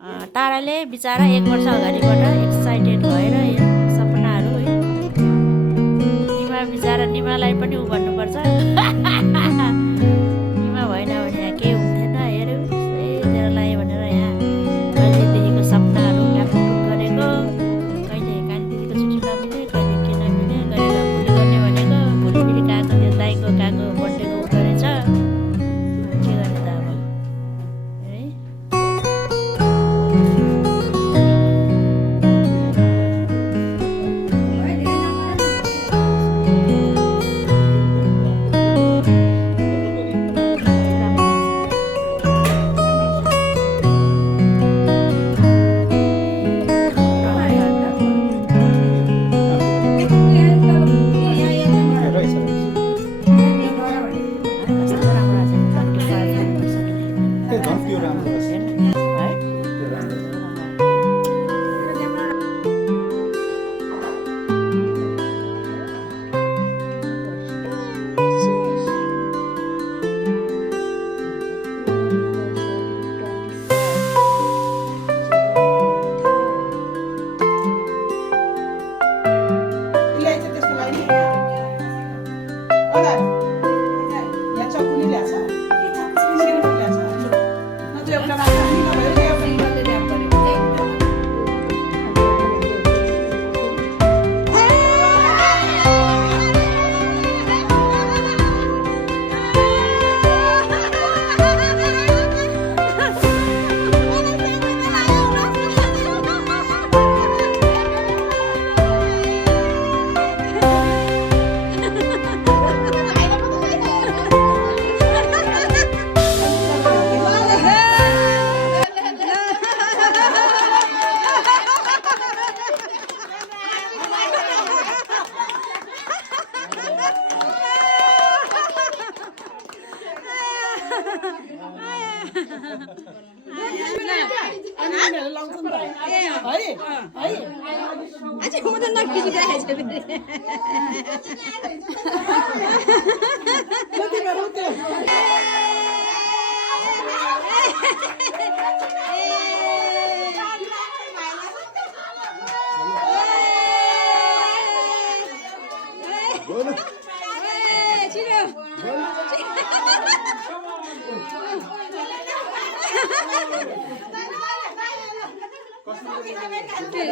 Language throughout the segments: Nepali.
ताराले बिचरा 1 वर्ष अगाडिबाट एक्साइटेड भएर सपनाहरू है निमा बिचरा निमालाई पनि उ भन्नुपर्छ निमा भएन भने यहाँ केही हुन्थेन हेऱ्यो ए तेरो लाग्यो भनेर यहाँ मैले देखेको सपनाहरू क्याप्टुन गरेको कहिले काली दिदीको छुट्टी नमिल्ने कहिले के नमिल्ने गरेर भोलि गर्ने भनेको भोलि फेरि काको त्यो दाइको काको बर्थडेको उठो रहेछ के गर्ने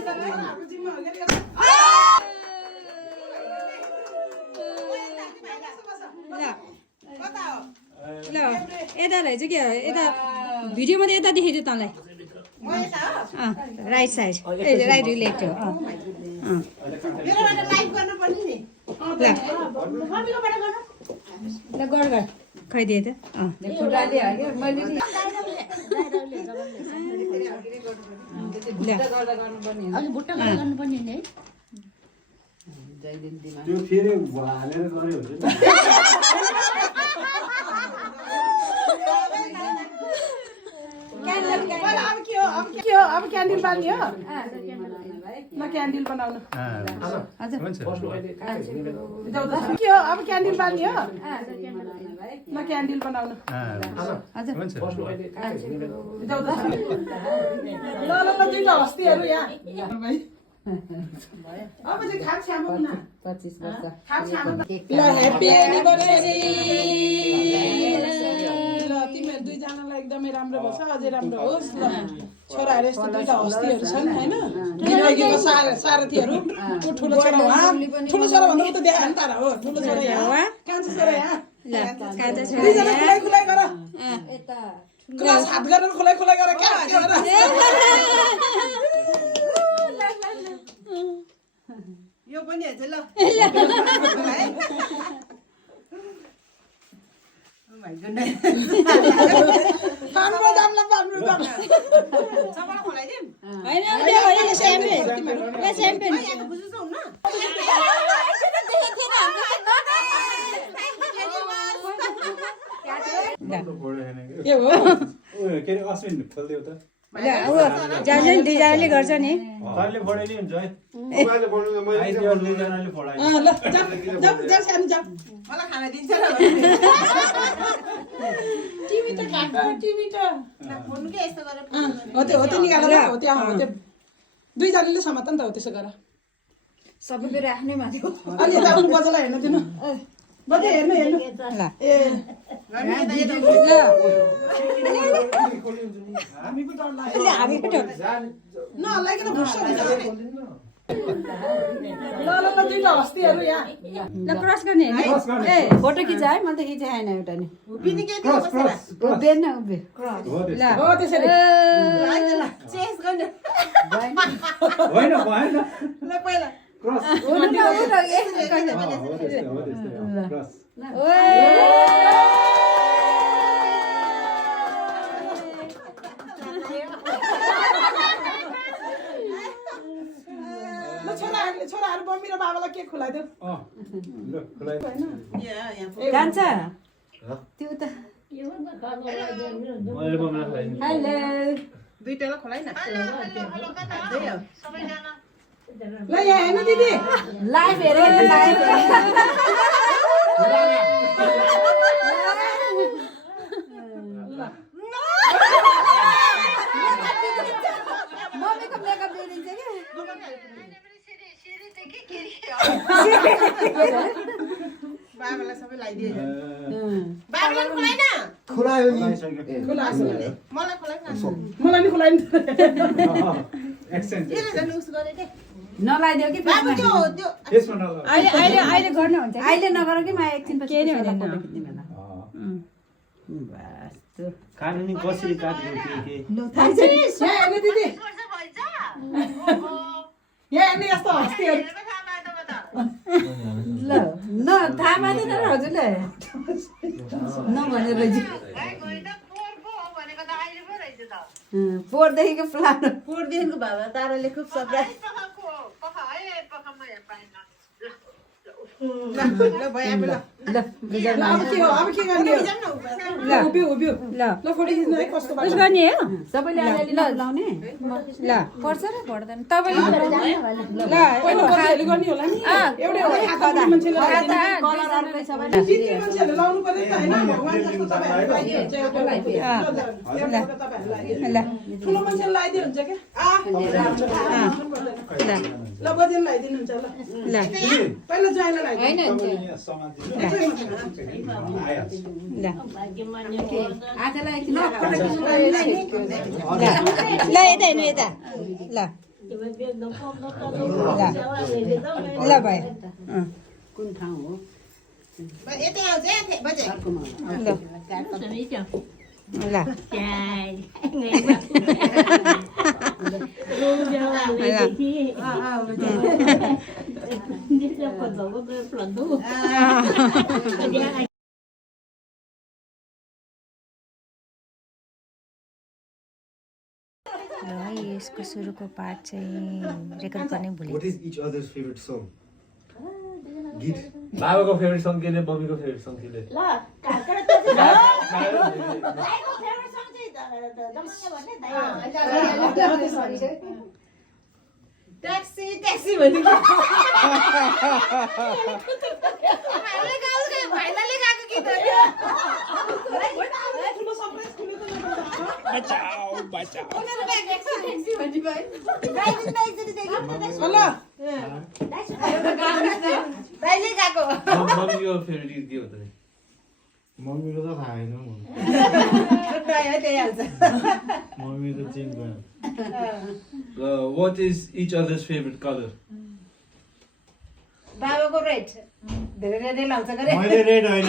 त अब है ल यता रहेछ क्या यता भिडियोमा त यता देखेको तँलाई राइट साइड राइट लेफ्ट हो ल गर गर खैदिए त अब क्यान्डल बाल्ने हो ल क्यान्डल बनाउनु के हो अब क्यान्डल बाल्ने हो ल क्यान्डल बनाउनु ल ल ल दुईटा हस्तीहरू यहाँ अब चाहिँ खाट छ्यामौ न 25 वर्ष खाट छ्यामौ ल ह्यापी एनिभर्सरी ल तिमीहरू दुईजनालाई एकदमै राम्रो भएछ अझै राम्रो होस् ल छोराहरू यस्तो दुईटा हस्तीहरू छन् होइन दिनबैगीको सारथीहरू ठुलो छोरा उहाँ ठुलो छोरा भन्दा त देखा नि तारा हो ठुलो छोरा यहाँ कान्छो छोरा यहाँ दुईजना खुलाइ खुलाइ गर क्लास हात गरेर खुलाइ खुलाइ गर क्या यो पनि हेर्छ ल पाम्रो दाम ल पाम्रो दाम सबैलाई खोलाइदिम हैन यो स्याम्पेन यो स्याम्पेन यहाँ बुझ्छौ न के हो के अरे अश्विन खोल्देऊ त ल ऊ जहाँ चाहिँ दुईजनाले गर्छ नि तारले फोडे नि हुन्छ है तपाईँले बोल्नु त मैले आइदियो दुईजनाले फोडाइ ल जाऊ सानो जाऊ मलाई खाना दिन्छ र टिभी त खाएको टिभी त हो त्यो निकालेर हो त्यो दुईजनाले समात नि त हो त्यसो गर सबैले राख्नै माथि अलि यता आउनु बजालाई हेर्न दिनु बजे हेर्नु ल ए हामीको डर लाग्यो नलागिकन भुस्छ ल दुईटा हस्तीहरू यहाँ ल क्रस गर्ने ए फोटो खिच है मैले त खिचाएन एउटा नि उभिएन न उभिए ल हो त्यसरी होइन भएन ल पहिला क्रस उठ्नु न, उठ्नु, यसरी गर्नु। हो त्यस्तै क्रस ल छोराहरू मम्मी र बाबालाई केक खुलाइदेऊ ल खुलाइ जान्छ त्यो त मैले बमला खाइदिनु हेलो दुईटालाई खुलाइ न ल यहाँ हेर्नु दिदी लाइभ हेरेर लाइभ मम्मीको मेकअप दिन्छ कि बाबालाई सबै लगाइदिए बाबालाई खुलाइ न खुलायो नि मलाई खुलाइ न मलाई नि खुलाइ नि एक्सचेन्ज नलाइदियो कि बाबु त्यो त्यसमा नल अहिले गर्नुहुन्छ अहिले नगर कि म एकछिन पछि के फोटो खिच्दिनँ ल बस त्यो कानुनी कसरी काट्यो के यहाँ हेर्नु दिदी यहाँ हेर्नु यस्तो हस्तीहरू ल न थाहा मान्दैन र हजुरले नभनेर पोहोरदेखिको प्लान पोहोरदेखिको बाबा ताराले खुब सरप्राइज ल भयो ल ल अब के हो अब के गर्ने हो ल उभियो उभियो ल ल फोटो खिच्नु है कस्तो उस गर्ने हो सबैले अलिअलि लाउने ल पर्छ र पर्दैन तपाईँले ल पहिला बजाइले गर्ने होला नि एउटै हो खाता मान्छेले जित्ने मान्छेहरूले लाउनु पर्यो नि त हैन भगवान जस्तो तपाईहरुले लगाइदिन्छ एउटा ल ठुलो मान्छेले लगाइदिनु हुन्छ के ल ल बजेले लगाइदिनु हुन्छ ल ल पहिला ज्वाइँलाई लगाइदिनु ल आजलाई ल यता हेर्नु यता ल ल भयो कुन ठाउँ हो यतै आउँछ बजे ल यसको सुरुको पार्ट चाहिँ रेकर्ड गर्ने भोलि What is each other's favorite song? गीत बाबाको फेभरेट सङ के ले मम्मीको फेभरेट सङ के ले ट्याक्सी ट्याक्सी भन्नु मम्मीको फेभरेट गीत के हो त मम्मीको त थाहा छैन मम्मी त चेन्ज भयो What is each other's favorite color? बाबाको रेट धेरै रेडै लाउँछ गरे मैले रेड होइन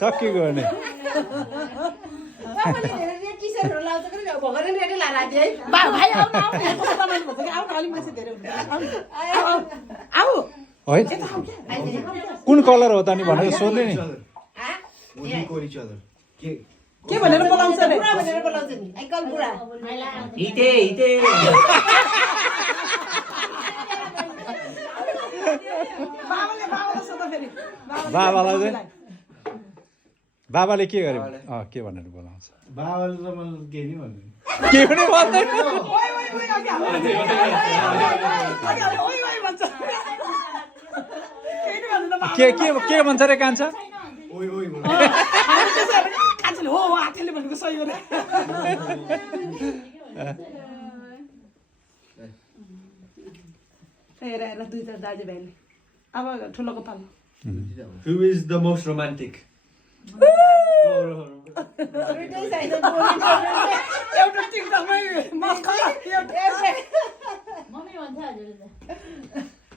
सक्के गर्ने बाबाले धेरै रेड टी-सर्टहरु लाउँछ गरे भगरे रेडै लाएर आदि है भाइ आउ न कस्तो बनाउनु भन्छ कि आउ न अलि मान्छे धेरै हुन्छ आउ है कुन कलर हो त नि भनेर सोध्ने नि के भनेर बोलाउँछ रे बुढा भनेर बोलाउँछ नि आइकल बुढा हिते हिते बाबाले सोध्दा फेरि बाबालाई चाहिँ बाबाले के गरे के भनेर बोलाउँछ बाबाले त मलाई के नि भन्नु के पनि भन्दैन के भन्छ रे कान्छ ओइ ओइ कान्छीले हो हातेले भनेको सही हो रे हेर हेर दुई चार दाजुभाइले अब ठुलोको पालो Who is the most romantic? एउटा टिकटकमै मस्का मम्मी भन्छ हजुरले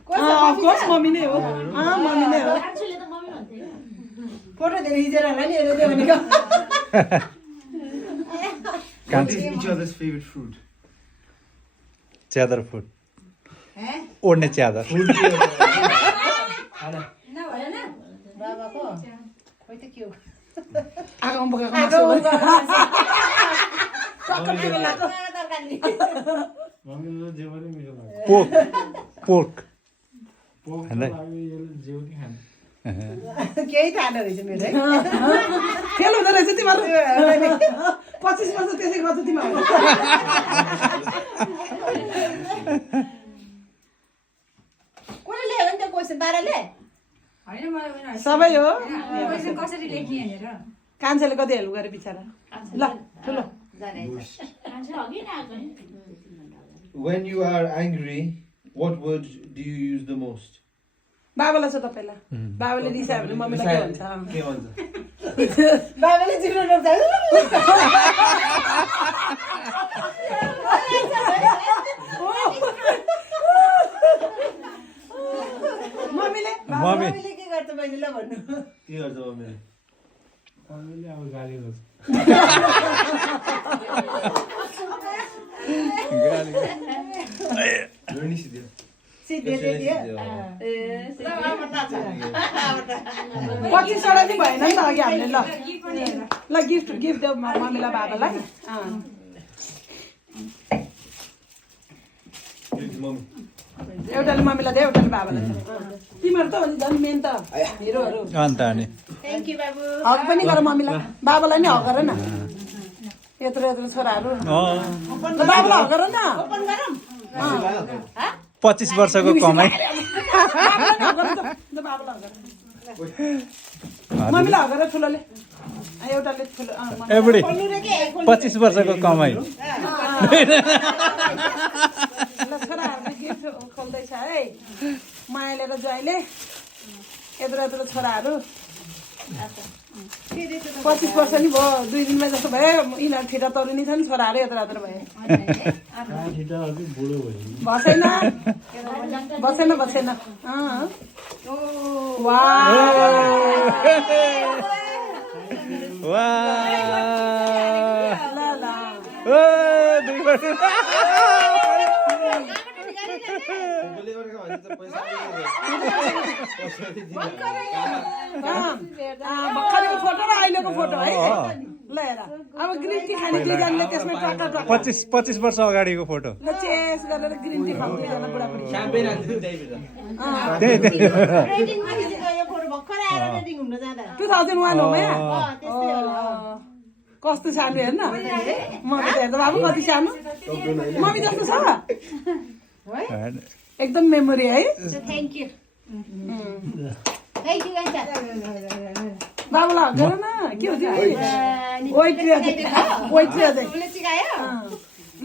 अफकोर्स मम्मी नै हो मम्मी नै हो एक्चुअली त मम्मी भन्थे फोटो धेरै हिजेर होला नि हेर्दै भनेको What is each other's favorite food? च्यादर फुड ओड्ने च्यादर बाबाको खोइ त के हो आगो बोकेको तरकारी मम्मीले जे पनि मिठो लाग्छ पोर्क पोर्क हैन? लागि यसले जे पनि खान्छ केही थाहा रहेछ मेरो है फेल हुँदो रहेछ तिमीहरू 25 वर्ष त्यसै गर्छ तिमीहरू कसले ल्यायो नि त्यो क्वेसन ताराले सबै हो कसरी लेखिए हेर कान्छेले कति हेल्प गरे बिचारा ल ठुलो मान्छे अघि नै आएको नि When you are angry, what word do you use the most? बाबालाई छ तपाईँलाई बाबाले रिसायो भने मम्मीलाई के भन्छ के भन्छ? बाबाले जिब्रो रोप्छ मम्मीले मम्मी मम्मीले के गर्छ बहिनीलाई भन्नु के गर्छ मम्मीले? मम्मीले अब गाली गर्छ Learning सिध्यो। सिधे दियो ए पच्चिसवटा चाहिँ भएन नि त अघि हामीले ल गिफ्ट देऊ मम्मीलाई बाबालाई Mommy. एउटाले मम्मीलाई दे एउटाले बाबालाई तिमीहरू त हो नि झन् मेन त हिरोहरू अन्त अनि थ्याङ्क यू बाबु हक पनि गर मम्मीलाई बाबालाई नि हक गर न यत्रो यत्रो छोराहरू ल बाबालाई हक गर न ओपन गरौँ 25 वर्षको कमाइ मम्मीलाई हक गर ठुलोले एउटाले ठुलो एभ्री 25 वर्षको कमाइ ल छोराहरूले गिफ्ट खोल्दैछ है मायाले र ज्वाइँले यत्रो यत्रो छोराहरू 25 वर्ष नि भयो 2 दिनमा जस्तो भयो यिनीहरू ठिटा तरुनी छन् छोराहरू यत्रो यत्रो भयो बुढो भयो बसेन वाह ल ल ओ दुई वर्ष भर्खरको फोटो र अहिलेको फोटो है ल हेर अब ग्रिन टी खाने दुईजनाले त्यसमै टक्का टक्का 25 वर्ष अगाडिको फोटो ल चेस गरेर ग्रिन टी खानु दुईजना बुढाबुढी Champagne हाल्दै त्यही बेला। रेटिङमा खिचेको यो फोटो भर्खर आएर रेटिङ हुन जाँदा 2001 हो माया त्यस्तै होला कस्तो सानो हेर्न मम्मी त हेर्दा बाबु कति सानो मम्मी जस्तो छ एकदम मेमोरी है thank you thank you guys बाबुलाई हक गर न के हो तिमी वेट उसले सिकायो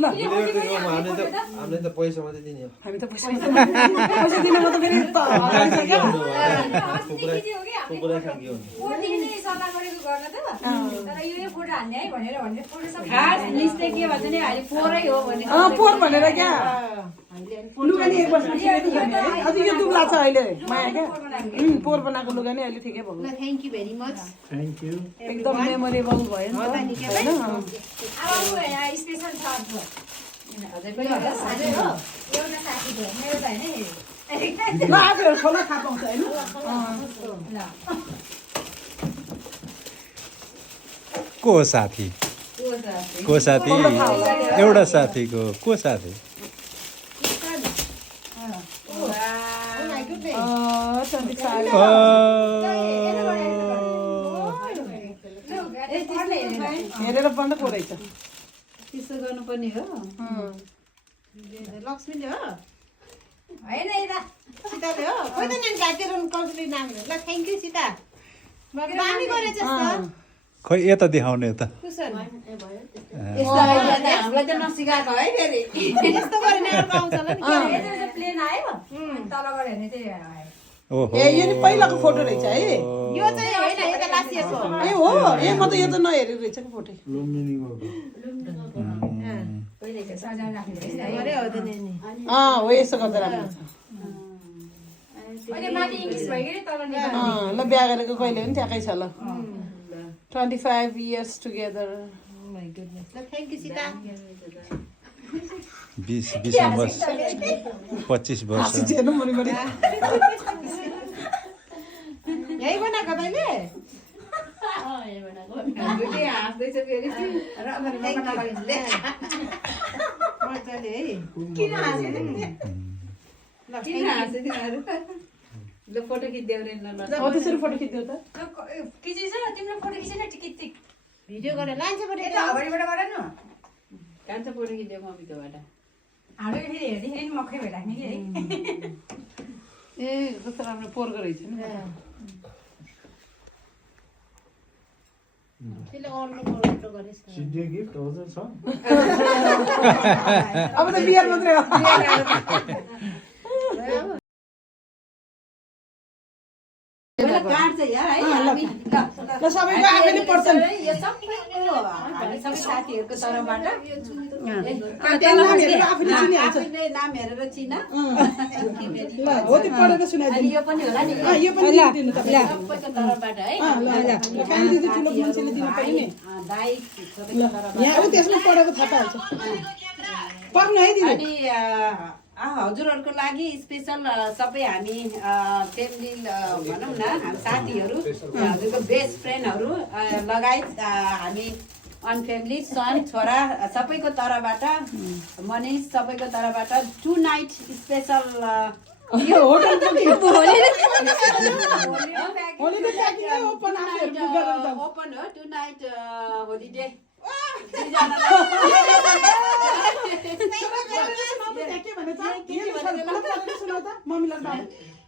ल हामीले त पैसा मात्रै दिने हो। हामी त पैसा दिनमा त फेरि कुकुरै खान्थ्यो। पोहोर भनेर क्या लुगा नि 1 वर्षपछि अझै यो दुब्ला छ अहिले माया क्या पोहोर बनाएको लुगा नि अहिले ठिकै भयो ल thank you very much thank you एकदम मेमोरेबल भयो नि त ल आफूहरू खोला थाहा पाउँछ होइन को साथी एउटा साथीको को साथी हेरेर पढ्नु पो रहेछ त्यस्तो गर्नुपर्ने हो लक्ष्मीले हो होइन सीताले हो कोही त नाम घाँटेर कम्प्लिट नाम ल थ्याङ्क यू सीता दामी गरेछ खै यता देखाउने त हामीलाई त नसिकाएको है फेरि यस्तो गरेर अर्को आउँछ होला नि प्लेन आयो तलबाट हेर्ने चाहिँ ओहो ए यो नि पहिलाको फोटो रहेछ है यो चाहिँ होइन यो त लास्ट इयरको ए हो ए म त यो त नहेरेको रहेछ कि फोटो लुम्बिनीको गरे हो त नि हो यसो गर्दा राम्रो छ ल बिहा गरेको कहिले पनि ठ्याक्कै छ ल 25 years together ल थ्याङ्क यू सीता 20 वर्ष 25 वर्ष हेर्नु मुनिपट्टि यही बनाएको तैँले हाँस्दैछ फेरि मजाले है किन हाँस्यो ल फोटो खिच्देऊ रे ल हो त्यसरी फोटो खिच्दियो त खिचिन्छ तिम्रो फोटो खिचेन टिकिटिक भिडियो गरेर लान्छ पऱ्यो अगाडिबाट गर न कान्छ फोटो खिच्यो मम्मीकोबाट हामीले फेरि हेर्दाखेरि नि मक्खै भइराख्ने कि है ए कस्तो राम्रो पोरको रहेछ नि त्यसले अर्को गरेछ सिद्धि गिफ्ट हजुर छ अब त बिहा मात्रै हो काट्छ यार है हामी ल सबैको आफैले पढ्छन् यो सबैको हामी सबै साथीहरूको तर्फबाट नामहरू आफैले चिनिहाल्छ आफूले नाम हेरेर चिन ल हो त्यो पढेर सुनाइदिनु अनि यो पनि होला नि यो पनि दिनु तपाईँ सबैको तर्फबाट है ल काली दिदी ठुलो मान्छेले दिनु पर्यो नि दाइ सबैको तर्फबाट यहाँ अब त्यसमा पढेको थाहा पाइहाल्छ पढ्नु है दिदी अनि हजुरहरूको लागि स्पेसल सबै हामी फ्यामिली भनौँ न हामी साथीहरू हजुरको बेस्ट फ्रेन्डहरू लगायत हामी अनफ्यामिली सन छोरा सबैको तर्फबाट मनिष सबैको तर्फबाट 2 नाइट स्पेसल यो होटल पनि ओपन हो 2 night holiday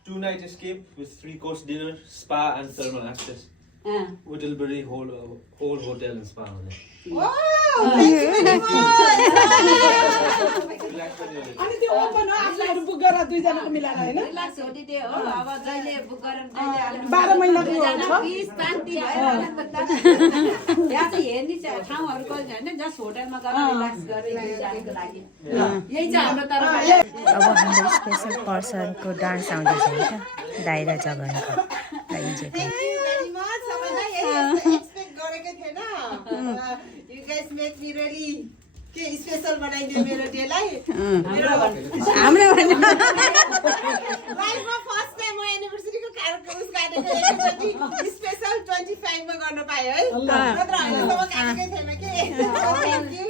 Two night escape with 3-course dinner, spa and thermal access. Whittlebury whole hotel and spa on it. अनि त्यो ओपन हो आफूहरू बुक गरेर दुईजनाको मिलाएर होइन रिल्याक्स होलिडे हो अब जहिले बुक गरेर जहिले 12 महिनाको हो पिस शान्ति भएर यहाँ चाहिँ हेर्ने ठाउँहरूको होइन जस्ट होटलमा गएर रिल्याक्स गरेर जानको लागि यही चाहिँ हाम्रो तर्फबाट अब हाम्रो स्पेसल पर्सनको डान्स आउँदैछ है त दाइरा जगनको एक्सपेक्ट गरेकै थिएन you guys make me really के स्पेशल बनाइदियो मेरो डेलाई हाम्रो लाइफमा फर्स्ट टाइम म एनिभर्सरीको कार्यक्रम गाडेको एकचोटि स्पेशल 25 मा गर्न पाएँ है नत्र अहिलेसम्म गाडेकै थिएन के थ्याङ्क यू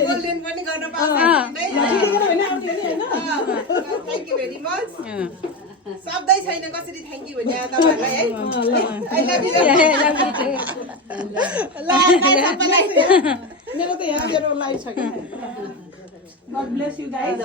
गोल्डन पनि गर्न पाउँछ थ्याङ्क यू भेरी मच शब्दै छैन कसरी थ्याङ्क यू भन्ने तपाईँहरूलाई है आई लभ यु मेरो त यहाँ मेरो लाइफ छ कि गॉड ब्लेस यु गाइस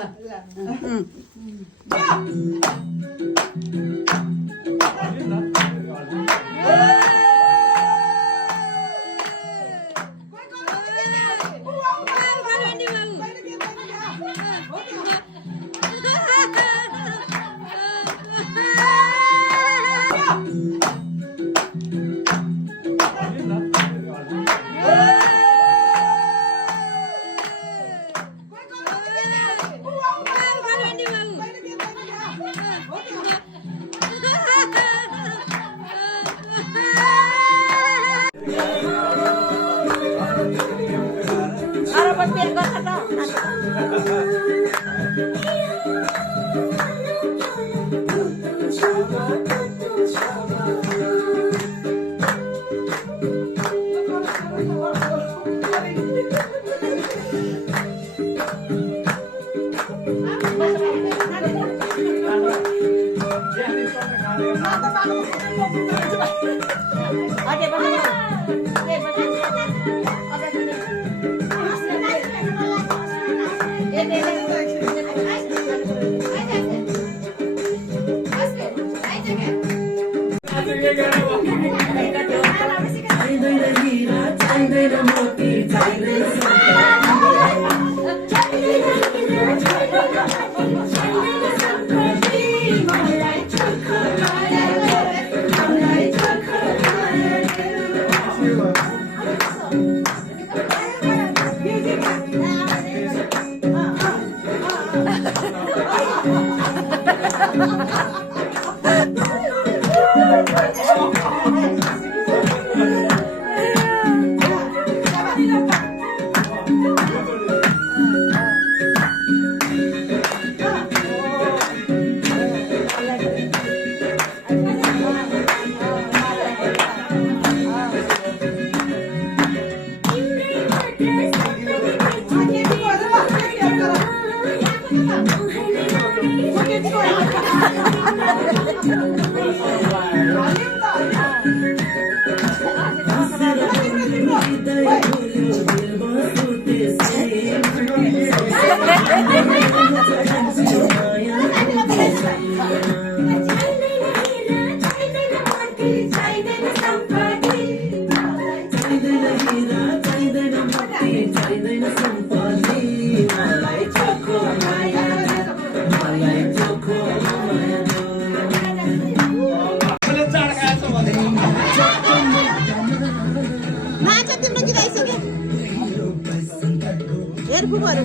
नाच तिम्रो गीत आइसक्यो हेर फुकहरू